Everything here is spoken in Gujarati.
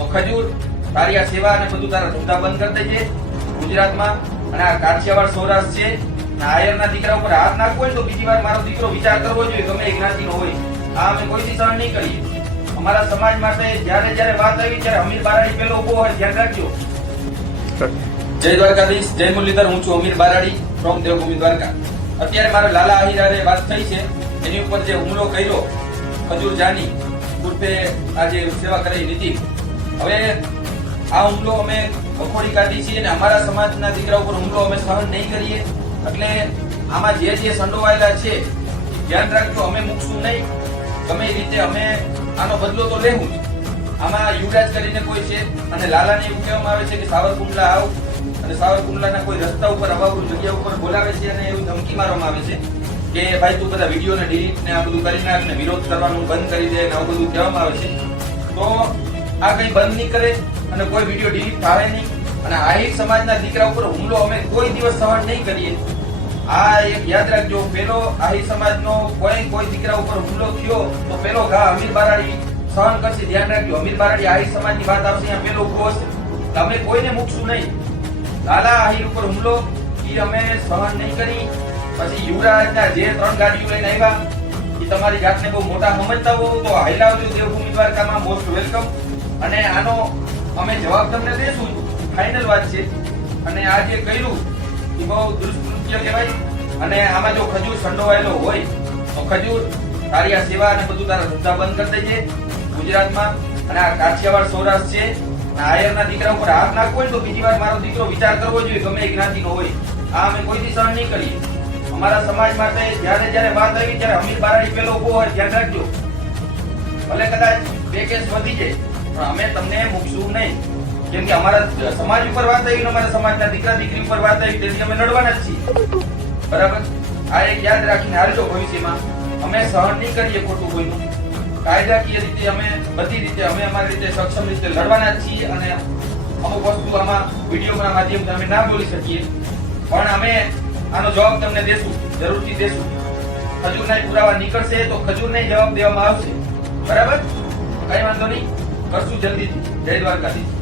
તો ખજૂર તારી આ સેવા અને બધું તારા ધંધા બંધ કરી દેજે ગુજરાતમાં. અને આ કાઠિયાવાડ સૌરાષ્ટ્ર છે આયરના દીકરા ઉપર હાથ નાખવો હોય તો બીજી વાર મારો દીકરો વિચાર કરવો જોઈએ, ગમે એ જ્ઞાતિનો હોય. આ અમે કોઈથી સહન નહીં કરીએ. અમારા સમાજ માટે જ્યારે વાત આવી ત્યારે અમીર બારાડી પેલો ઉભો હોય, ધ્યાન રાખજો. જય દ્વારકાધીશ, જય મુરલીધર. હું છું અમીર બારાડી ફ્રોમ દેવભૂમિ દ્વારકા. અત્યારે મારા લાલા આહિરારે વાત થઈ છે એની ઉપર જે હુમલો કર્યો ખજૂર જાની ઉર્ફે આજે સેવા કરી નીતિ, હવે આ હુમલો અમે વખોડી કાઢી છીએ અને અમારા સમાજના દીકરા ઉપર હુમલો અમે સહન નહીં કરીએ. એટલે આમાં જે સંડોવાયેલા છે ધ્યાન રાખજો, અમે મૂકશું નહીં. ગમે એ રીતે અમે આનો બદલો તો લેવું જ. આમાં યુવરાજ કરીને કોઈ છે અને લાલાને એવું કહેવામાં આવે છે કે સાવરકુંડલા આવ, અને સાવરકુંડલાના કોઈ રસ્તા ઉપર અવાવરું જગ્યા ઉપર બોલાવે છે અને એવું ધમકી મારવામાં આવે છે કે ભાઈ તું બધા વિડીયોને ડિલીટ ને આ બધું કરી નાખ ને વિરોધ કરવાનું બંધ કરી દે ને આવું બધું કહેવામાં આવે છે. તો આ કઈ બંધ નહીં કરે અને કોઈ વિડીયો ડિલીટ થાય નહીં. અને આહિર સમાજના દીકરા ઉપર હુમલો અમે કોઈ દિવસ સહન નહીં કરીએ. આ એક યાદ રાખજો, પેલો આહિર સમાજનો કોઈ દીકરા ઉપર હુમલો થયો તો પેલો ઘા અમીર બારાડી સહન કરશે. ધ્યાન રાખજો, અમીર બારાડી આહિર સમાજની વાત આવશે ત્યાં પેલો ઉભો હશે. અમે કોઈને મૂકશું નહીં. લાલા આહિર ઉપર હુમલો એ અમે સહન નહીં કરી. પછી યુવરાજના જે 3 ગાડીઓ લઈને આવ્યા એ તમારી જાતને બહુ મોટા સમજતા હો તો હાઈલાવજો દેવભૂમિ દ્વારકામાં, મોસ્ટ વેલકમ. અને આનો અમે જવાબ તમને દેશું, ફાઇનલ વાત છે. અને આ જે કર્યું એ બહુ દુષ્કૃત્ય કહેવાય. અને આમાં જો ખજૂર સંડોવાયેલો હોય તો ખજૂર તારી આ સેવા અને બધું તારા ધંધા બંધ કરી દેજે ગુજરાતમાં. અને આ કાઠિયાવાડ સૌરાષ્ટ્ર છે આયરના દીકરા ઉપર હાથ નાખવો હોય તો બીજી વાર મારો દીકરો વિચાર કરવો જોઈએ, ગમે એ જ્ઞાતિનો હોય. આ અમે કોઈથી સહન નહીં કરીએ. અમારા સમાજ માટે જ્યારે વાત આવી ત્યારે અમીર બારાડી પેલો ઉભો હોય, ધ્યાન રાખજો. ભલે કદાચ 2 કેસ વધી જાય પણ અમે તમને મૂકશું નહીં. કેમ કે અમારા સમાજ ઉપર વાત આવી, અમારા સમાજના દીકરા દીકરી ઉપર વાત આવી, તેથી અમે લડવાના જ છીએ. બરાબર? આ એક યાદ રાખીને હાલજો. ભવિષ્યમાં અમે સહન નહીં કરીએ ખોટું કોઈનું. કાયદાકીય રીતે અમે બધી રીતે અમે અમારી રીતે સક્ષમ રીતે લડવાના જ છીએ. અને અમુક વસ્તુ આમાં વિડીયોના માધ્યમથી અમે ના બોલી શકીએ પણ અમે આનો જવાબ તમને દેશું, જરૂરથી દેશું. ખજૂરના પુરાવા નીકળશે તો ખજૂરને જવાબ દેવામાં આવશે. બરાબર? કઈ વાંધો નહીં, કરશું જલ્દીથી. જય દ્વારકાધીશ.